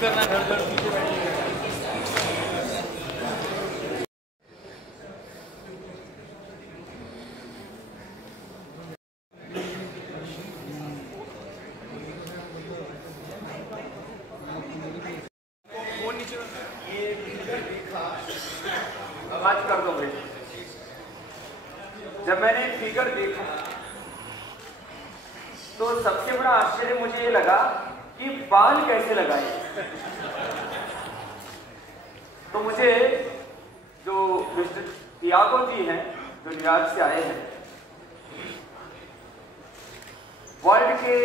करना घर घर पीछे बैठे। आवाज कर दो भाई। जब मैंने फिगर देखा तो सबसे बड़ा आश्चर्य मुझे ये लगा कि बाल कैसे लगाए। तो मुझे जो मिस्टर तियागो जी हैं जो न्यूयॉर्क से आए हैं, वर्ल्ड के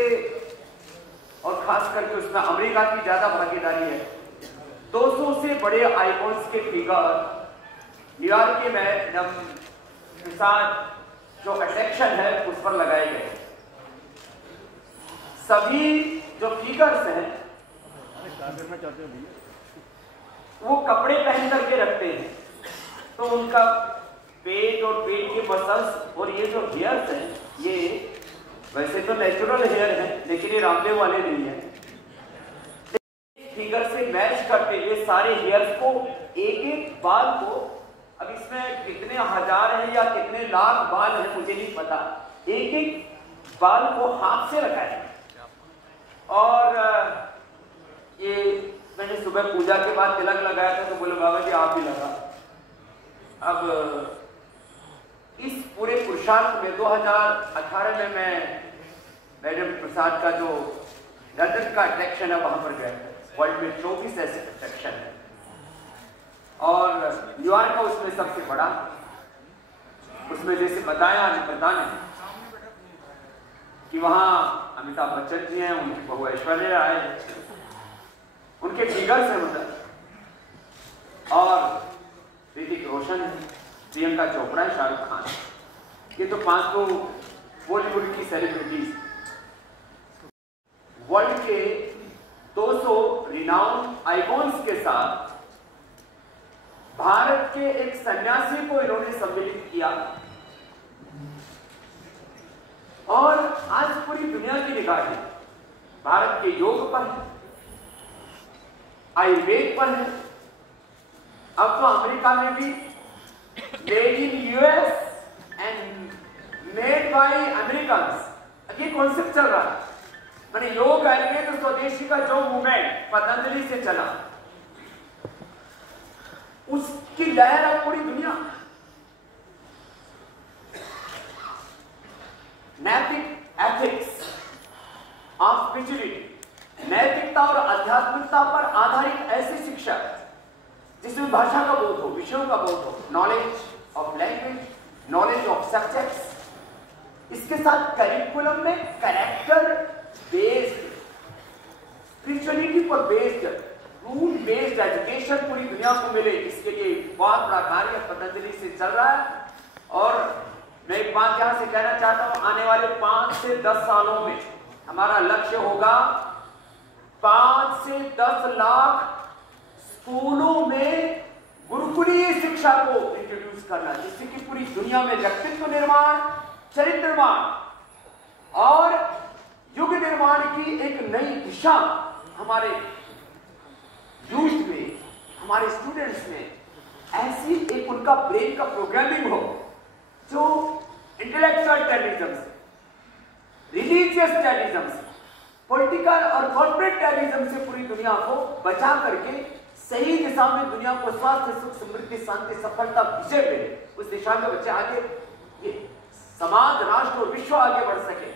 और खास करके उसमें अमेरिका की ज्यादा भागीदारी है। 200 से बड़े आइकॉन्स के फिगर न्यूयॉर्क के मैडम के साथ जो अट्रैक्शन है उस पर लगाए गए। सभी जो फिगर्स हैं वो कपड़े पहन करके रखते हैं, तो उनका पेट और पेट के मसल्स और ये जो हेयर्स हैं, ये वैसे तो नेचुरल हेयर है लेकिन ये रामदेव वाले नहीं है। फिगर से मैच करते हुए सारे हेयर्स को, एक एक बाल को, अब इसमें कितने हजार हैं या कितने लाख बाल हैं मुझे नहीं पता, एक एक बाल को हाथ से रखा है। और ये मैंने सुबह पूजा के बाद तिलक लगाया था तो बोले बाबा जी आप भी लगा। अब इस पूरे पुरुषार्थ में 2018 में मैं मैडम प्रसाद का जो लंदन का अट्रैक्शन है वहां पर गया। वर्ल्ड में 24 ऐसे अट्रैक्शन है और न्यूयॉर्क का उसमें सबसे बड़ा। उसमें जैसे बताया अमिताभ ने कि वहां अमिताभ बच्चन जी हैं, उनकी बहू ऐश्वर्या राय, उनके फिगर्स हैं उधर, और ऋतिक रोशन है, प्रियंका चोपड़ा है, शाहरुख खान। ये तो 5 तो बॉलीवुड की सेलिब्रिटीज। वर्ल्ड के 200 रिनाउंड आइकॉन्स के साथ भारत के एक सन्यासी को इन्होंने सम्मिलित किया और आज पूरी दुनिया की निगाहें भारत के योग पर है, आयुर्वेद पर है। अब तो अमेरिका में भी made in US and made by Americans, ये कॉन्सेप्ट चल रहा है। मैंने योग आयुर्वेद स्वदेशी का जो मूवमेंट पतंजलि से चला, उसकी लहर अब पूरी दुनिया। नैतिक एथिक्स ऑफ स्पिरिचुअलिटी, नैतिकता और आध्यात्मिकता पर आधारित ऐसी शिक्षा जिसमें भाषा का बोध हो, विषयों का बोध हो, knowledge of language, knowledge of subjects. इसके साथ करिकुलम में कैरेक्टर बेस्ड, स्पिरिचुअलिटी पर बेस्ड, रूल बेस्ड एजुकेशन पूरी दुनिया को मिले, इसके लिए बहुत बड़ा कार्य पतंजलि से चल रहा है। और मैं एक बात यहां से कहना चाहता हूं, आने वाले 5 से 10 सालों में हमारा लक्ष्य होगा 5 से 10 लाख स्कूलों में गुरुकुलीय शिक्षा को इंट्रोड्यूस करना, जिससे कि पूरी दुनिया में व्यक्तित्व निर्माण, चरित्र निर्माण और युग निर्माण की एक नई दिशा हमारे यूथ में, हमारे स्टूडेंट्स में ऐसी एक उनका ब्रेन का प्रोग्रामिंग हो जो इंटेलेक्चुअल टेररिज्म से, रिलीजियस टेररिज्म से, पॉलिटिकल और कॉर्पोरेट टेररिज्म से पूरी दुनिया को बचा करके सही दिशा में दुनिया को स्वास्थ्य, सुख, समृद्धि, शांति, सफलता, विजय मिले, उस दिशा में बच्चे आगे, ये समाज, राष्ट्र और विश्व आगे बढ़ सके,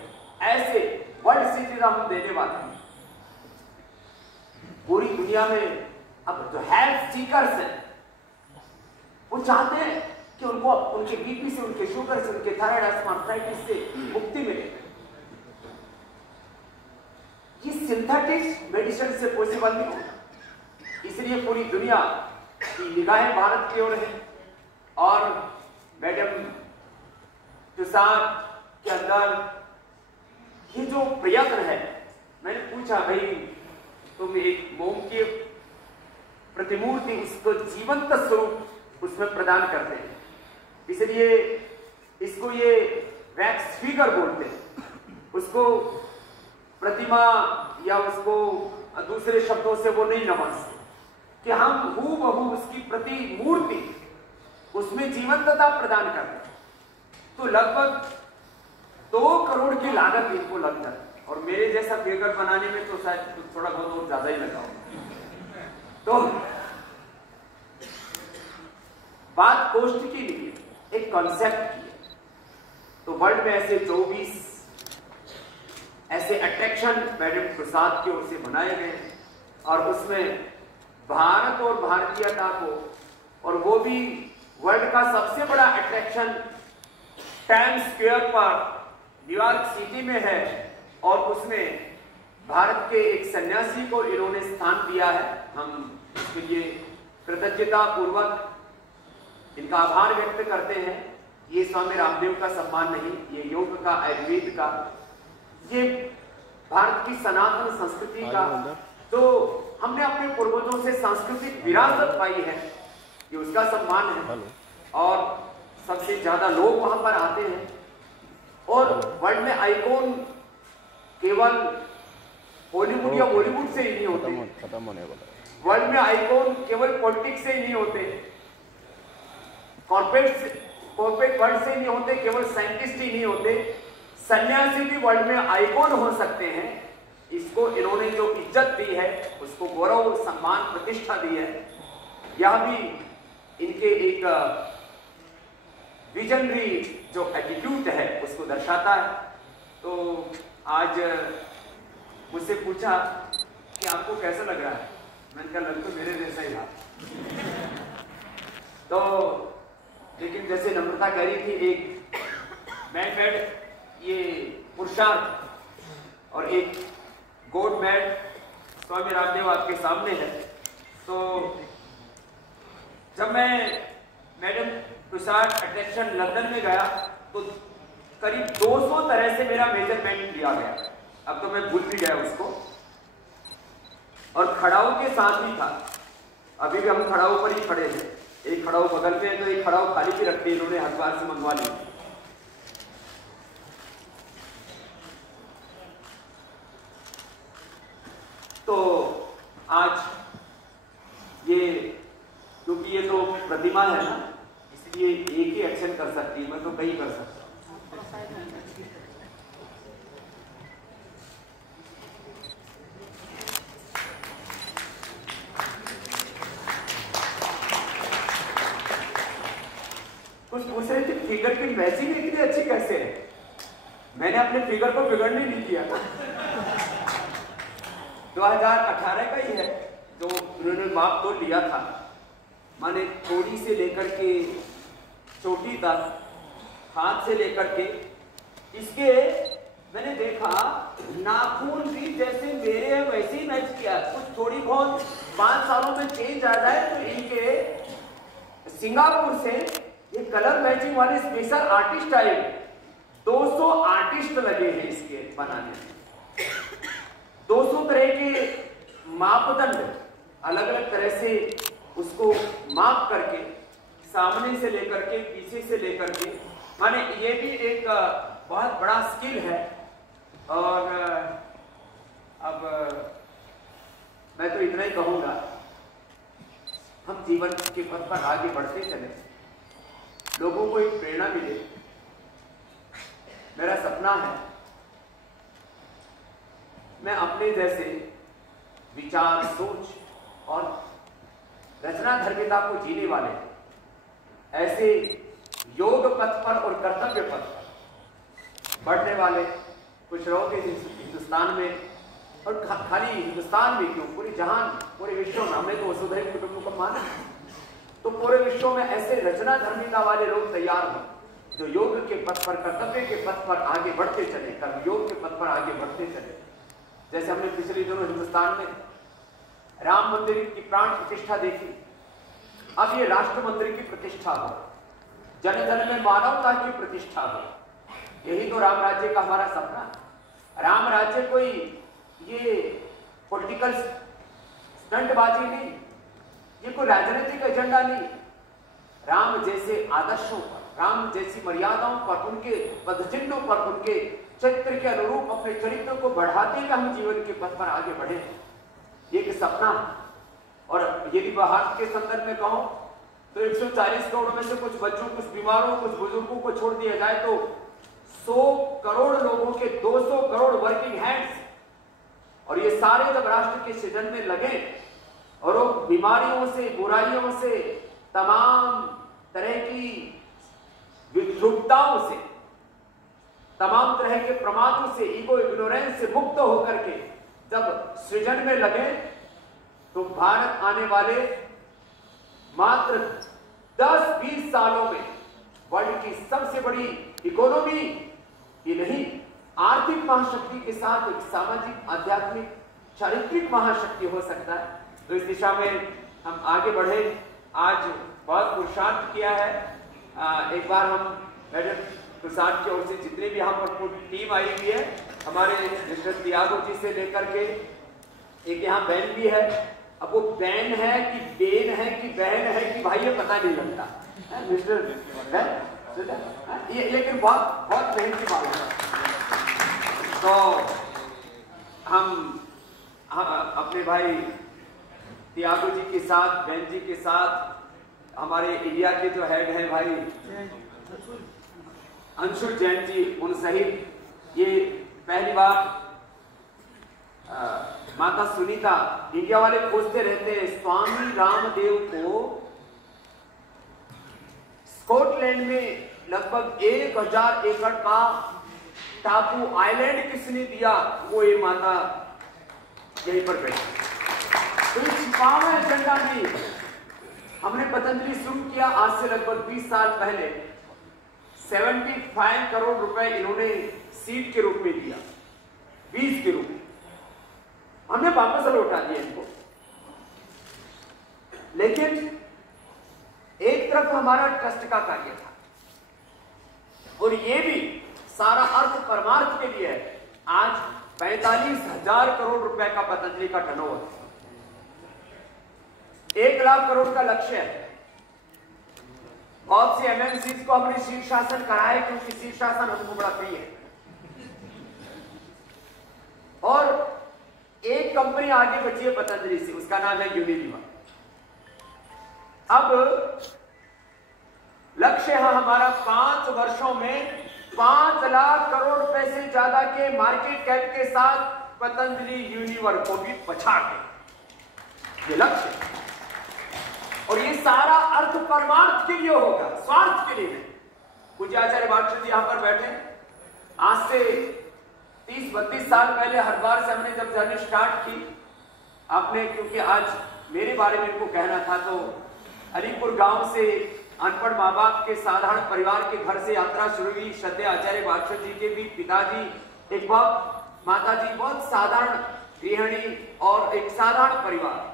ऐसे वर्ल्ड सिटीज हम देने वाले हैं। पूरी दुनिया में अब जो हेल्थ सीकर्स हैं वो चाहते हैं कि उनको उनके बीपी से, उनके शुगर से, उनके थायराइड, अस्थमा, आर्थराइटिस से मुक्ति मिले। ये सिंथेटिक मेडिसिन से पॉसिबल नहीं होगा, इसलिए पूरी दुनिया की निगाहें भारत की ओर है। और मैडम प्रसाद के अंदर ये जो प्रयत्न है, मैंने पूछा भाई तुम एक मोम की प्रतिमूर्ति, उसको जीवंत स्वरूप उसमें प्रदान करते हैं, इसलिए इसको ये वैक्स फिगर बोलते हैं। उसको प्रतिमा या उसको दूसरे शब्दों से वो नहीं नमस्ते, कि हम हूबहू उसकी प्रतिमूर्ति उसमें जीवंतता प्रदान करते हैं। तो लगभग 2 करोड़ की लागत इनको लग जाती है, और मेरे जैसा फिगर बनाने में तो शायद थोड़ा बहुत और ज्यादा ही लगा होगा। तो बात कोष्ठ की नहीं है, एक कॉन्सेप्ट की है। तो वर्ल्ड में ऐसे 24 ऐसे अट्रैक्शन मैडम प्रसाद की ओर से बनाए गए, और उसमें भारत और भारतीयता को, और वो भी वर्ल्ड का सबसे बड़ा अट्रैक्शन टाइम्स स्क्वायर पर न्यूयॉर्क सिटी में है, और उसमें भारत के एक सन्यासी को इन्होंने स्थान दिया है। हम इसके लिए कृतज्ञता पूर्वक इनका आभार व्यक्त करते हैं। ये स्वामी रामदेव का सम्मान नहीं, ये योग का, आयुर्वेद का, ये भारत की सनातन संस्कृति का, तो हमने अपने पूर्वजों से सांस्कृतिक विरासत पाई है, ये उसका सम्मान है। और सबसे ज्यादा लोग वहां पर आते हैं, और वर्ल्ड में आइकॉन केवल हॉलीवुड या बॉलीवुड से ही नहीं होते, वर्ल्ड में आइकॉन केवल पॉलिटिक्स से ही नहीं होते, कॉर्पोरेट वर्ल्ड से ही नहीं होते, केवल साइंटिस्ट ही नहीं होते, सन्यासी भी वर्ल्ड में आइकॉन हो सकते हैं। इसको इन्होंने जो इज्जत दी है, उसको गौरव, सम्मान, प्रतिष्ठा दी है, यह भी इनके एक विजनरी जो एटीट्यूड है उसको दर्शाता है। तो आज मुझसे पूछा कि आपको कैसा लग रहा है, मैंने कहा लग तो मेरे जैसा ही था। तो लेकिन जैसे नम्रता कह रही थी, एक मैन मेड ये पुरुषार्थ और एक गॉड मेड स्वामी रामदेव आपके सामने है। तो जब मैं मैडम तुषार अट्रैक्शन लंदन में गया तो करीब 200 तरह से मेरा मेजरमेंट लिया गया, अब तो मैं भूल भी गया उसको, और खड़ाऊ के साथ ही था। अभी भी हम खड़ाऊ पर ही खड़े हैं, एक खड़ाऊ बगल में है तो एक खड़ाऊ खाली भी रखते, इन्होंने हरिद्वार से मंगवा ली। तो आज ये, क्योंकि ये तो प्रतिमा है ना, इसलिए एक ही एक्शन कर सकती है, मैं तो कई कर सकता हूं। कुछ पूछ रहे थे फिगर की मैचिंग इतनी अच्छी कैसे है, मैंने अपने फिगर को बिगड़ने नहीं दिया। 2018 का ही है जो उन्होंने माप तो लिया था, माने थोड़ी से लेकर के चोटी तक, हाथ से लेकर के इसके मैंने देखा नाखून भी जैसे मेरे हैं वैसे ही मैच किया। कुछ थोड़ी बहुत 5 सालों में चेंज आ जाए तो इनके सिंगापुर से ये कलर मैचिंग वाले स्पेशल आर्टिस्ट आए, 200 आर्टिस्ट लगे हैं इसके बनाने में। 200 तरह के मापदंड अलग अलग तरह से उसको माप करके, सामने से लेकर के, पीछे से लेकर के, माने ये भी एक बहुत बड़ा स्किल है। और अब मैं तो इतना ही कहूंगा, हम जीवन के पथ पर आगे बढ़ते चले, लोगों को एक प्रेरणा मिले। मेरा सपना है मैं अपने जैसे विचार, सोच और रचना धर्मिता को जीने वाले ऐसे योग पथ पर और कर्तव्य पथ पर बढ़ने वाले कुछ लोग हिंदुस्तान में, और खाली हिंदुस्तान में क्यों, पूरी जहान, पूरे विश्व में, हमें तो वसुधैव कुटुंबकम माना, तो पूरे विश्व में ऐसे रचना धर्मिता वाले लोग तैयार हो जो योग के पथ पर, कर्तव्य के पथ पर आगे बढ़ते चले, कर्मयोग के पथ पर आगे बढ़ते चले। जैसे हमने पिछले दिनों हिंदुस्तान में राम मंदिर की प्राण प्रतिष्ठा देखी, अब ये राष्ट्र मंदिर की प्रतिष्ठा हो, जन जन में मानवता की प्रतिष्ठा हो। यही तो राम राज्य का हमारा सपना है। राम राज्य कोई ये पॉलिटिकल स्टंटबाजी नहीं, ये कोई राजनीतिक एजेंडा नहीं। राम जैसे आदर्शों पर, राम जैसी मर्यादाओं पर, उनके पदचिन्हों पर, उनके चरित्र के अनुरूप अपने चरित्र को बढ़ाते हुए हम जीवन के पथ पर आगे बढ़े। एक सपना। और यदि भारत के संदर्भ में कहूं तो 140 करोड़ में से कुछ बच्चों, कुछ बीमारों, कुछ बुजुर्गों को छोड़ दिया जाए तो 100 करोड़ लोगों के 200 करोड़ वर्किंग हैंड्स, और ये सारे जब राष्ट्र के सृजन में लगे और वो बीमारियों से, बुराइयों से, तमाम तरह की विद्रुपताओं से, तमाम तरह के प्रमादों से, ईगो, इग्नोरेंस से मुक्त होकर के जब सृजन में लगे तो भारत आने वाले मात्र 10-20 सालों में वर्ल्ड की सबसे बड़ी इकोनॉमी ही नहीं, आर्थिक महाशक्ति के साथ एक सामाजिक, आध्यात्मिक, चारित्रिक महाशक्ति हो सकता है। तो इस दिशा में हम आगे बढ़े। आज बहुत पुरुषार्थ किया है। एक बार हम मैडम प्रसाद की ओर से जितने भी यहाँ पर टीम आई हुई है, हमारे मिस्टर त्यागो जी से लेकर के एक यहाँ बहन भी है। अब वो बहन है कि बेन है कि बहन है कि भाई, ये पता नहीं लगता मिस्टर ये, लेकिन बहुत बहुत बहन की बात है। तो हम अपने भाई त्यागो जी के साथ, बहन जी के साथ हमारे इंडिया के जो हेड हैं भाई अंशुल जैन जी, उन सहित ये पहली बार माता सुनीता, इंडिया वाले पूछते रहते हैं स्वामी रामदेव को स्कॉटलैंड में लगभग 1000 एकड़ का टापू आइलैंड किसने दिया, वो ये माता यहीं पर बैठी। तो ये छिपावा एजेंडा नहीं, हमने पतंजलि शुरू किया आज से लगभग 20 साल पहले। 75 करोड़ रुपए इन्होंने सीड के रूप में दिया, बीज के रूप में, हमने वापस लौटा दिया इनको। लेकिन एक तरफ हमारा ट्रस्ट का कार्य था और ये भी सारा अर्थ परमार्थ के लिए है। आज 45,000 करोड़ रुपए का पतंजलि का टर्नओवर, 1 लाख करोड़ का लक्ष्य है। बहुत सी एमएनसीज को हमने शीर्षासन कराया क्योंकि शीर्षासन हमको बड़ा प्रिय है। और एक कंपनी आगे बची है पतंजलि से, उसका नाम है यूनिलीवर। अब लक्ष्य है हमारा 5 वर्षों में 5 लाख करोड़ रुपए से ज्यादा के मार्केट कैप के साथ पतंजलि यूनिलीवर को भी पछा के, ये लक्ष्य है। और ये सारा अर्थ परमार्थ के लिए होगा, स्वार्थ के लिए नहीं। पूज्य आचार्य बागचंद जी यहां पर बैठे, आज से 30-32 साल पहले हरिद्वार से हमने जब जर्नी स्टार्ट की, आपने, क्योंकि आज मेरे बारे में इनको कहना था, तो अलीपुर गांव से अनपढ़ माँ बाप के साधारण परिवार के घर से यात्रा शुरू हुई। श्रद्धेय आचार्य बागचंद जी के भी पिताजी, एक बहुत माताजी, बहुत साधारण गृहिणी और एक साधारण परिवार,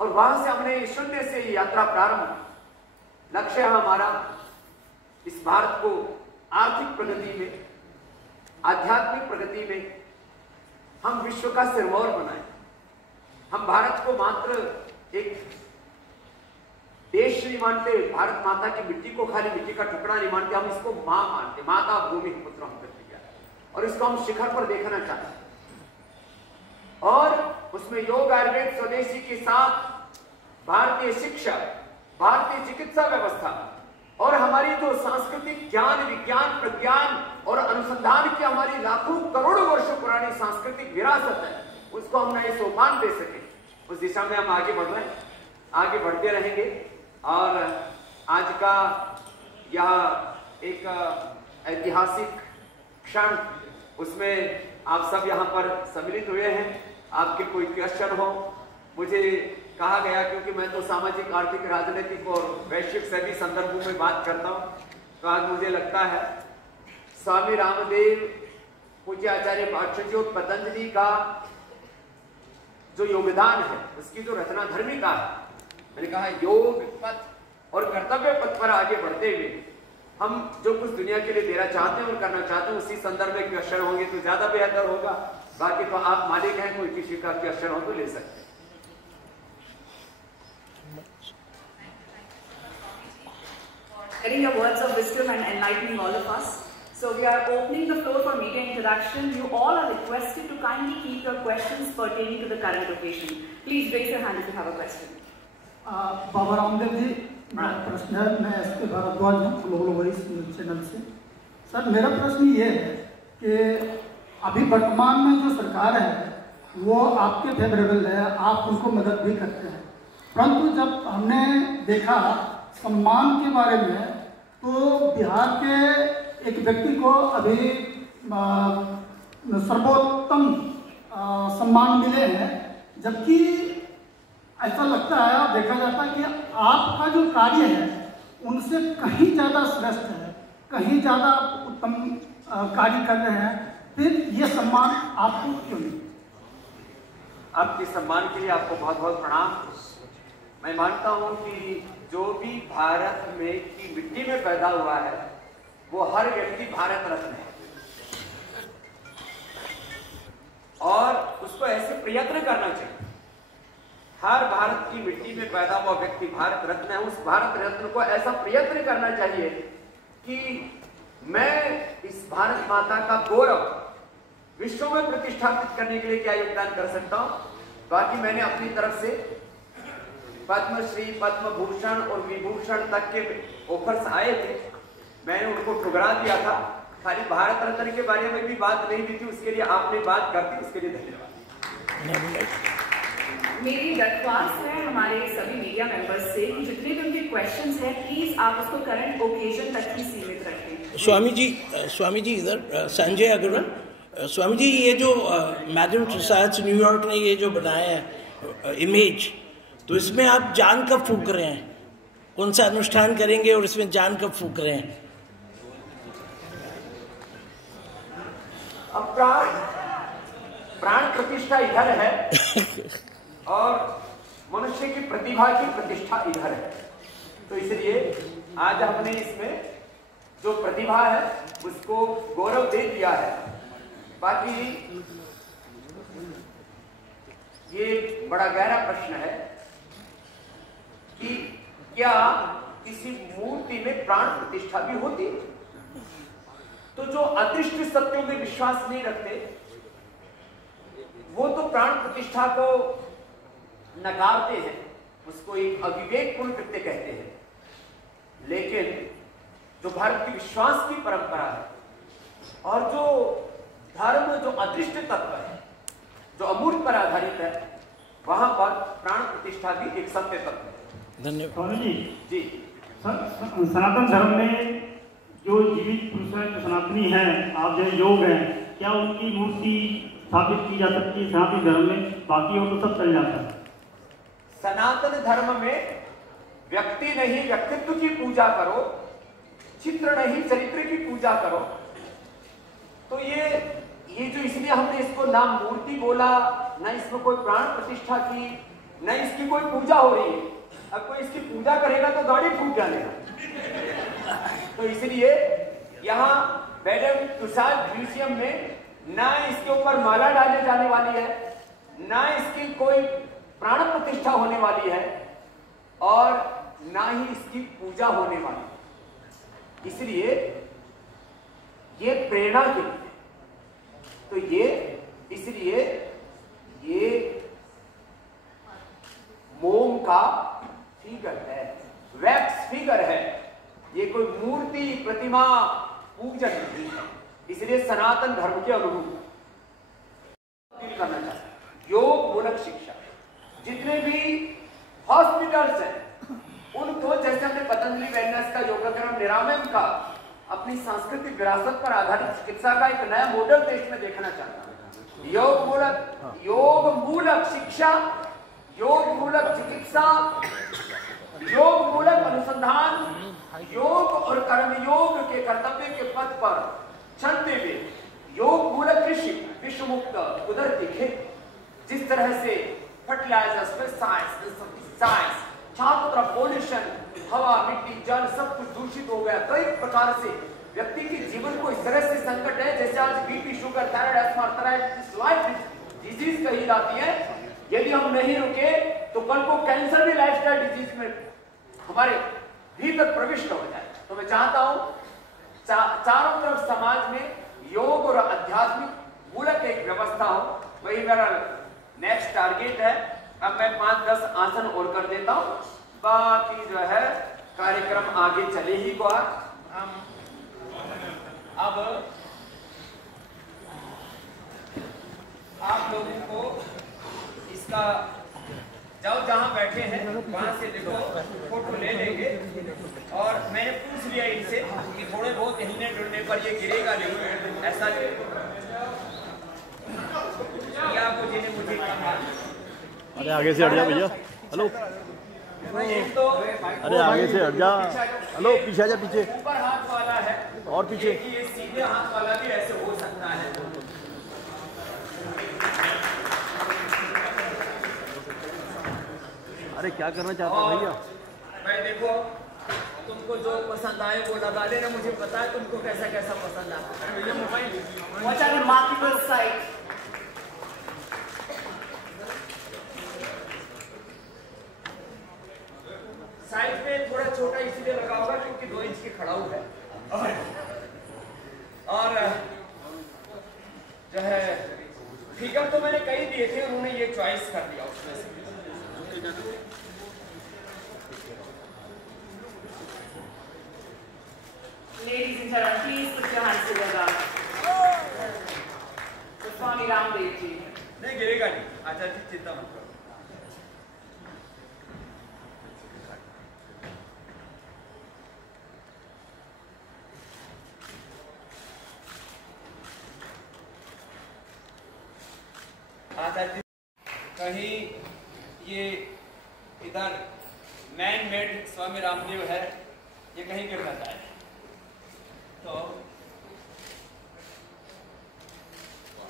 और वहां से हमने शून्य से यात्रा प्रारंभ। लक्ष्य है हमारा इस भारत को आर्थिक प्रगति में, आध्यात्मिक प्रगति में हम विश्व का सिरमौर बनाएं। हम भारत को मात्र एक देश नहीं मानते, भारत माता की मिट्टी को खाली मिट्टी का टुकड़ा नहीं मानते, हम इसको मां मानते, माता भूमि पुत्र हम करते हैं, और इसको हम शिखर पर देखना चाहते हैं। और उसमें योग, आयुर्वेद, स्वदेशी के साथ भारतीय शिक्षा, भारतीय चिकित्सा व्यवस्था और हमारी जो सांस्कृतिक ज्ञान, विज्ञान, प्रज्ञान और अनुसंधान की हमारी लाखों करोड़ों वर्षों पुरानी सांस्कृतिक विरासत है, उसको हम नए सोपान दे सके, उस दिशा में हम आगे बढ़ रहे हैं, आगे बढ़ते रहेंगे। और आज का यह एक ऐतिहासिक क्षण, उसमें आप सब यहाँ पर सम्मिलित हुए हैं। आपके कोई क्वेश्चन हो, मुझे कहा गया, क्योंकि मैं तो सामाजिक, आर्थिक, राजनीतिक और वैश्विक सभी संदर्भों में बात करता हूँ, तो आज मुझे लगता है स्वामी रामदेव, पूज्य आचार्य बागचंद जी और पतंजलि का जो योगदान है, उसकी जो रचना धर्मिका है, मैंने कहा योग पथ और कर्तव्य पथ पर आगे बढ़ते हुए हम जो कुछ दुनिया के लिए देना चाहते हैं और करना चाहते हैं, उसी संदर्भ में क्वेश्चन होंगे तो ज्यादा बेहतर होगा। बाकी तो आप मालिक हैं, कोई किसी का क्वेश्चन हो तो ले सकते हैं। Sharing your words of wisdom and enlightening all of us. So we are opening the floor for media interaction. You all are requested to kindly keep your questions pertaining to the current occasion. Please raise your hand if you have a question. Baba Ramdev ji, प्रश्न है, मैं SK Bhardwaj हूँ global voice news channel से। Sir, मेरा प्रश्न ये है कि अभी वर्तमान में जो सरकार है वो आपके फेवरेबल है, आप उनको मदद भी करते हैं, परंतु जब हमने देखा सम्मान के बारे में तो बिहार के एक व्यक्ति को अभी सर्वोत्तम सम्मान मिले हैं, जबकि ऐसा लगता है, देखा जाता है कि आपका जो कार्य है उनसे कहीं ज़्यादा श्रेष्ठ है, कहीं ज़्यादा उत्तम कार्य कर रहे हैं, फिर ये सम्मान आपको क्यों नहीं? आपके सम्मान के लिए आपको बहुत बहुत प्रणाम। मैं मानता हूं कि जो भी भारत में की मिट्टी में पैदा हुआ है वो हर व्यक्ति भारत रत्न है और उसको ऐसे प्रयत्न करना चाहिए। हर भारत की मिट्टी में पैदा हुआ व्यक्ति भारत रत्न है। उस भारत रत्न को ऐसा प्रयत्न करना चाहिए कि मैं इस भारत माता का गौरव विश्व में प्रतिष्ठापित करने के लिए क्या योगदान कर सकता हूं। बाकी मैंने अपनी तरफ से पद्मश्री, पद्म भूषण और विभूषण तक के ऑफर्स आए थे, मैंने उनको ठुकरा दिया था। खाली भारत रत्न के बारे में भी बात नहीं की थी, उसके लिए आपने बात कर दी, उसके लिए धन्यवाद। मेरी दरख्वास्त है हमारे सभी मीडिया मेंबर्स से कि जितने भी उनके क्वेश्चंस हैं प्लीज आप उसको करंट ओकेजन तक ही सीमित रखें। स्वामी जी इधर संजय अग्रवाल। स्वामी जी, ये जो मैडम तुसाद न्यूयॉर्क ने ये जो बनाया है इमेज, तो इसमें आप जान कब फूंक रहे हैं? कौन सा अनुष्ठान करेंगे और इसमें जान कब फूंक रहे हैं? अब प्राण प्रतिष्ठा इधर है और मनुष्य की प्रतिभा की प्रतिष्ठा इधर है, तो इसलिए आज हमने इसमें जो प्रतिभा है उसको गौरव दे दिया है। बाकी ये बड़ा गहरा प्रश्न है कि क्या किसी मूर्ति में प्राण प्रतिष्ठा भी होती है? तो जो अदृष्ट सत्यों में विश्वास नहीं रखते वो तो प्राण प्रतिष्ठा को नकारते हैं, उसको एक अविवेकपूर्ण कृत्य कहते हैं। लेकिन जो भारत की विश्वास की परंपरा है और जो धर्म, जो अदृष्ट तत्व है, जो अमूर्त पर आधारित है, वहां पर प्राण प्रतिष्ठा भी एक सत्य तत्व है। धन्यवाद जी। सनातन धर्म में जो जीवित पुरुष है, जो सनातनी है, आप जो योग है, क्या उनकी मूर्ति स्थापित की जा सकती है सनातन धर्म में? बाकी हो तो सब चल जाता है। सनातन धर्म में व्यक्ति नहीं व्यक्तित्व की पूजा करो, चित्र नहीं चरित्र की पूजा करो। तो ये जो इसलिए हमने इसको ना मूर्ति बोला, ना इसमें कोई प्राण प्रतिष्ठा की, ना इसकी कोई पूजा हो रही है। अब कोई इसकी पूजा करेगा तो गाड़ी फूट जाएगा। तो इसलिए यहाँ मैडम तुसाद म्यूजियम में ना इसके ऊपर माला डाले जाने वाली है, ना इसकी कोई प्राण प्रतिष्ठा होने वाली है और ना ही इसकी पूजा होने वाली है। इसलिए ये प्रेरणा के लिए, तो इसलिए ये मोम का फिगर है, वैक्स फिगर है, ये कोई मूर्ति प्रतिमा पूजन नहीं है। इसलिए सनातन धर्म के अनुरूप करना चाहिए। योग मूलक शिक्षा, जितने भी हॉस्पिटल्स हैं उनको, जैसे हमने पतंजलि वेलनेस का योगाग्राम निरामयम का अपनी सांस्कृतिक विरासत पर आधारित चिकित्सा का एक नया मॉडल देश में देखना चाहता हूं। योग मूलक शिक्षा, योग मूलक चिकित्सा, योग मूलक अनुसंधान, योग और कर्मयोग के कर्तव्य के पथ पर चलते हुए योग मूलक कृषि, विश्व मुक्त कुदरती खेती, जिस तरह से फर्टिलाइजर्स, पेस्टिसाइड्स, चारों तरफ पॉल्यूशन, हवा, मिट्टी, जल सब कुछ दूषित हो गया। कई प्रकार से व्यक्ति के जीवन को इस तरह से संकट है, जैसे आज BP, sugar, thyroid, asthma, arthritis, life disease कही जाती है। यदि हम नहीं रुके तो कल को कैंसर भी लाइफस्टाइल डिजीज में हमारे भीतर प्रविष्ट हो जाए। तो मैं चाहता हूं चारों तरफ समाज में योग और आध्यात्मिक मूलक एक व्यवस्था हो, वही मेरा नेक्स्ट टारगेट है। अब मैं 5-10 आसन और कर देता हूं, बाकी जो है कार्यक्रम आगे चले ही को। अब आप लोगों को इसका जाओ जहां बैठे हैं वहां से देखो फोटो ले लेंगे। और मैंने पूछ लिया इनसे कि थोड़े बहुत हिलने डुलने पर ये गिरेगा नहीं, ऐसा आपको जिन्हें मुझे कहा। अरे आगे से हट जा भैया। हेलो, तो अरे आगे से हट जा। हेलो, पीछे जा, पीछे ऊपर हाथ वाला है और पीछे। ये सीधे हाथ वाला भी ऐसे हो सकता है। अरे क्या करना चाहते हो भैया? भाई देखो, तुमको जो पसंद आए वो लगा लेना, मुझे पता है तुमको कैसा कैसा पसंद आता है। भैया mobile What a remarkable sight. Size में थोड़ा छोटा इसलिए लगा होगा क्योंकि 2 इंच के खड़ा हुआ है। और जो है फिगर तो मैंने कई दिए थे, उन्होंने ये चॉइस कर दिया उसमें से। Ladies and gentlemen, please put your hands together. So Swami Ramdev ji. नहीं गिरेगा नहीं, आचार्य जी चिंता मत करो। आचार्य कहीं ये इधर मैन मेड स्वामी रामदेव है, ये कहीं गिर ना जाए। तो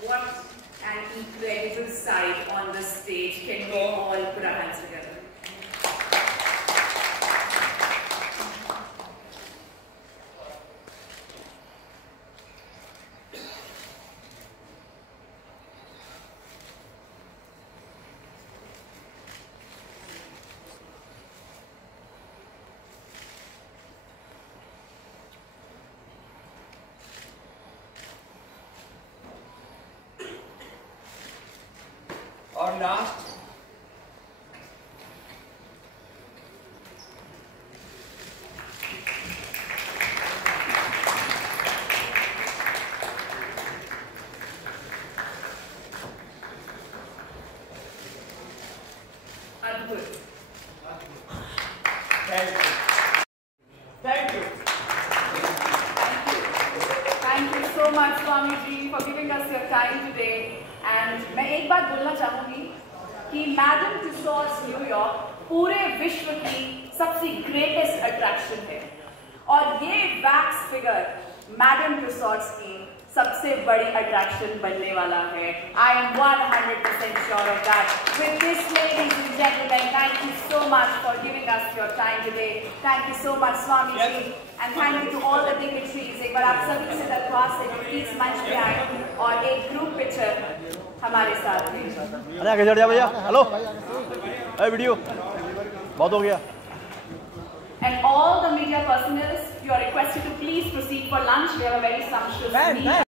What an incredible sight on the stage. Can we all put our hands together? और last Adbhut. Thank you. Thank you. Thank you so much, Swami ji, for giving us your time today. And मैं एक बात बोलना चाहूँगी कि madam तुसॉड्स New York पूरे विश्व की सबसे ग्रेटेस्ट अट्रैक्शन है और ये वैक्स फिगर मैडम तुसॉड्स की सबसे बड़ी अट्रैक्शन बनने वाला है। I am 100% sure of that. With this, ladies and gentlemen, thank you so much for giving us your time today. Thank you so much, Swami ji, and thank you to all the dignitaries. एक बार आप सभी से दरख्वास्त है कि please मंच पे आए और एक ग्रुप पिक्चर हमारे साथ में। अरे आगे चढ़ जा भैया। हेलो, अरे वीडियो बहुत हो गया। And all the media personnel, you are requested to please proceed for lunch. We have a very sumptuous meal.